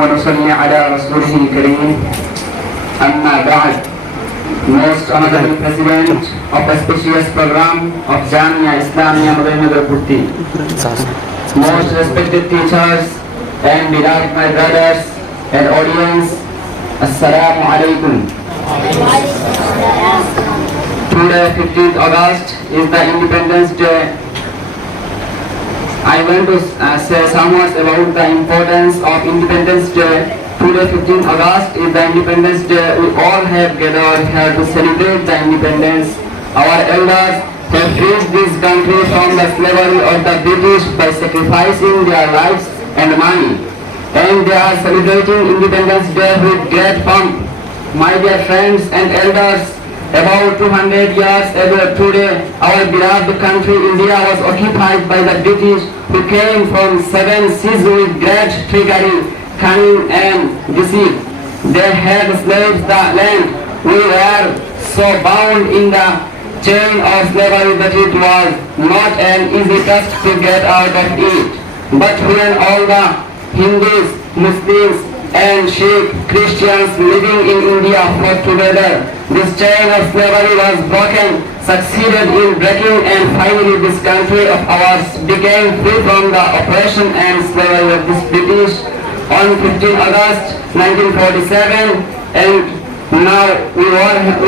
ونصلي على رسوله الكريم أما بعد. Most Honorable President of the Specious Program of Jamia Islamia Madinagar Purti, most respected teachers and beloved my brothers and audience, Assalamu alaikum. Today 15th August is the Independence Day. I want to say some words about the importance of Independence Day. Today 15th August is the Independence Day. We all have gathered here to celebrate the independence. Our elders have freed this country from the slavery of the British by sacrificing their lives and money. And they are celebrating Independence Day with great pomp. My dear friends and elders, about 200 years ago today, our beloved country India was occupied by the British, who came from 7 seas with great trickery, cunning and deceit. They had enslaved the land. We were so bound in the chain of slavery that it was not an easy task to get out of it. But when all the Hindus, Muslims and Sikh Christians living in India fought together, this chain of slavery was broken, succeeded in breaking, and finally this country of ours became free from the oppression and slavery of this British on 15 August 1947, and now we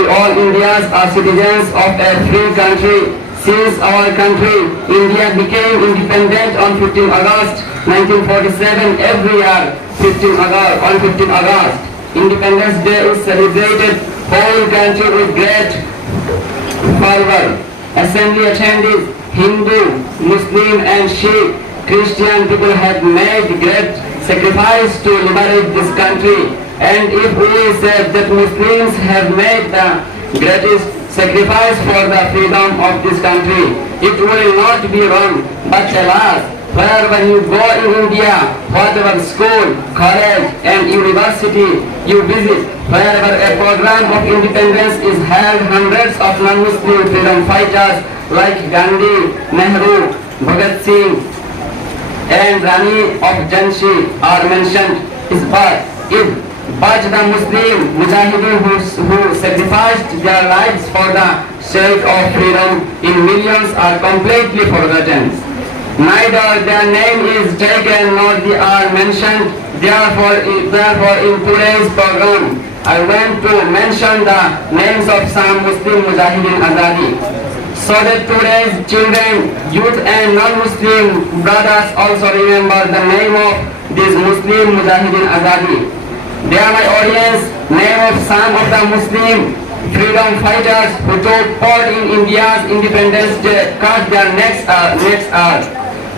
all Indians are citizens of a free country. Since our country, India, became independent on 15 August 1947, every year on 15 August, Independence Day is celebrated whole country with great fervor. Assembly attendees, Hindu, Muslim and Sikh Christian people have made great sacrifice to liberate this country. And if we say that Muslims have made the greatest sacrifice for the freedom of this country, it will not be wrong. But alas, wherever you go in India, whatever school, college and university you visit, wherever a program of independence is held, hundreds of non-Muslim freedom fighters like Gandhi, Nehru, Bhagat Singh and Rani of Jhansi are mentioned. But the Muslim Mujahideen who sacrificed their lives for the sake of freedom in millions are completely forgotten. Neither their name is taken nor they are mentioned. Therefore in today's program, I want to mention the names of some Muslim Mujahideen Azadi, so that today's children, youth and non-Muslim brothers also remember the name of these Muslim Mujahideen Azadi. They are my audience, name of some of the Muslim freedom fighters who took part in India's Independence Day, cut their necks out.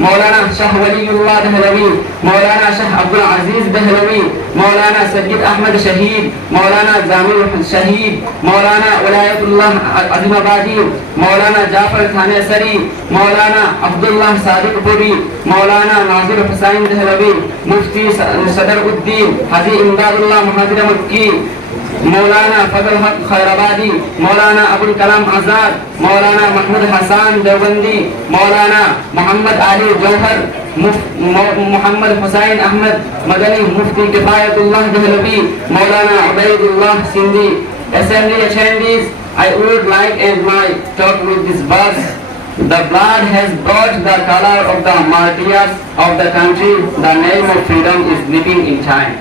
Maulana Shah Waliullah Dahlawi, Maulana Shah Abdul Aziz Dahlawi, Maulana Sayyid Ahmad Shaheed, Maulana Zamir Shaheed, Maulana Walayatullah Azimabadi, Maulana Jafar Thanesari, Maulana Abdullah Sadiq Puri, Maulana Nazir Hussain Dahlawi, Mufti Sadaruddin, Haji Imdadullah Muhammad Makki, Maulana Fadl Haq Khairabadi, Maulana Abul Kalam Azad, Maulana Mahmud Hassan Dewbandi, Maulana Muhammad Ali Jauhar, Muhammad Hussain Ahmad Madani, Mufti Kifayatullah Dahlavi, Maulana Ubaidullah Sindhi. Assembly attendees, I would like end my talk with this verse. The blood has brought the color of the martyrs of the country. The name of freedom is living in time.